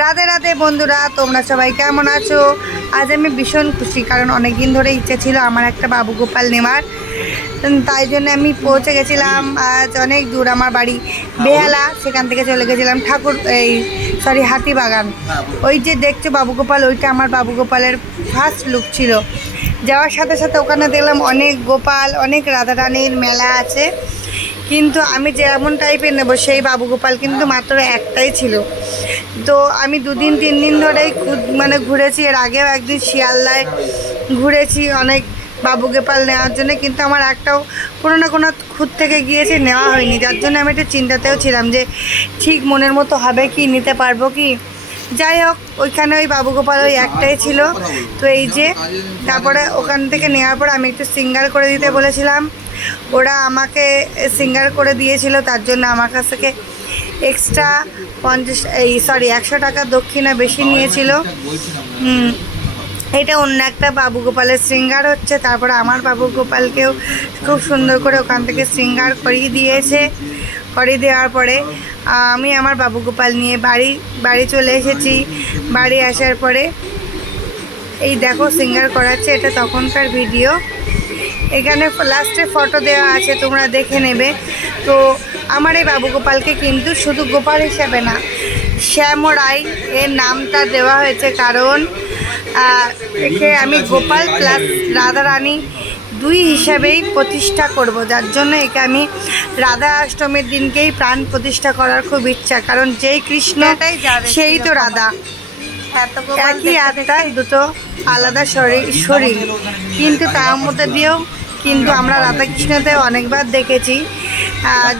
রাধে রাধে বন্ধুরা, তোমরা সবাই কেমন আছো? আজ আমি ভীষণ খুশি, কারণ অনেক দিন ধরে ইচ্ছে ছিল আমার একটা বাবু গোপাল নেওয়ার। তাই জন্য আমি পৌঁছে গেছিলাম আজ অনেক দূর, আমার বাড়ি বেহালা। সেখান থেকে চলে গেছিলাম হাতিবাগান। ওই যে দেখছো বাবু গোপাল, ওইটা আমার বাবু গোপালের ফার্স্ট লুক ছিল। যাওয়ার সাথে সাথে ওখানে দেখলাম অনেক গোপাল, অনেক রাধারানীর মেলা আছে, কিন্তু আমি যেমন টাইপের নেব সেই বাবু গোপাল কিন্তু মাত্র একটাই ছিল। তো আমি 2-3 দিন ধরেই ঘুরেছি। এর আগেও একদিন শিয়ালদায় ঘুরেছি অনেক বাবু গোপাল নেওয়ার জন্য, কিন্তু আমার একটাও কোনো না কোনো খুদ থেকে গিয়েছে, নেওয়া হয়নি। যার জন্য আমি একটু চিন্তাতেও ছিলাম যে ঠিক মনের মতো হবে কি, নিতে পারবো কি। যাই হোক, ওইখানে ওই বাবু গোপাল ওই একটাই ছিল। তো এই যে তারপরে ওখান থেকে নেওয়ার পর আমি একটু সিঙ্গার করে দিতে বলেছিলাম, ওরা আমাকে সিঙ্গার করে দিয়েছিল। তার জন্য আমার কাছ থেকে এক্সট্রা 100 টাকা দক্ষিণা বেশি নিয়েছিল। এটা অন্য একটা বাবু গোপালের শৃঙ্গার হচ্ছে। তারপরে আমার বাবু গোপালকেও খুব সুন্দর করে ওখান থেকে শৃঙ্গার করিয়ে দিয়েছে। করিয়ে দেওয়ার পরে আমি আমার বাবু গোপাল নিয়ে বাড়ি চলে এসেছি। বাড়ি আসার পরে এই দেখো শৃঙ্গার করাচ্ছে, এটা তখনকার ভিডিও। এখানে লাস্টে ফটো দেওয়া আছে, তোমরা দেখে নেবে। তো আমার এই বাবু গোপালকে কিন্তু শুধু গোপাল হিসাবে না, শ্যাম রায় এর নামটা দেওয়া হয়েছে, কারণ একে আমি গোপাল প্লাস রাধারানী দুই হিসাবেই প্রতিষ্ঠা করব। যার জন্য একে আমি রাধা অষ্টমীর দিনকেই প্রাণ প্রতিষ্ঠা করার খুব ইচ্ছা, কারণ যেই কৃষ্ণটাই সেই তো রাধা। একই আত্মা, দুটো আলাদা শরীর, কিন্তু তার মধ্যে দিয়েও কিন্তু আমরা রাধাকৃষ্ণতে অনেকবার দেখেছি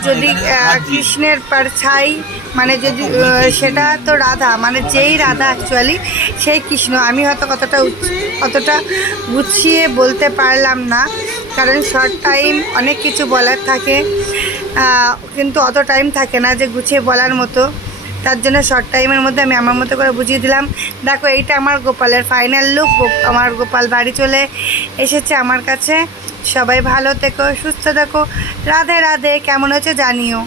যদি কৃষ্ণের পারছাই, মানে যদি সেটা তো রাধা, মানে যেই রাধা অ্যাকচুয়ালি সেই কৃষ্ণ। আমি হয়তো কতটা গুছিয়ে বলতে পারলাম না, কারণ শর্ট টাইম অনেক কিছু বলার থাকে, কিন্তু অত টাইম থাকে না যে গুছিয়ে বলার মতো। তার জন্য শর্ট টাইমের মধ্যে আমি আমার মতো করে বুঝিয়ে দিলাম। দেখো, এইটা আমার গোপালের ফাইনাল লুক। আমার গোপাল বাড়ি চলে এসেছে আমার কাছে। সবাই ভালো থেকো, সুস্থ থেকো। রাধে রাধে। কেমন হচ্ছে জানিও।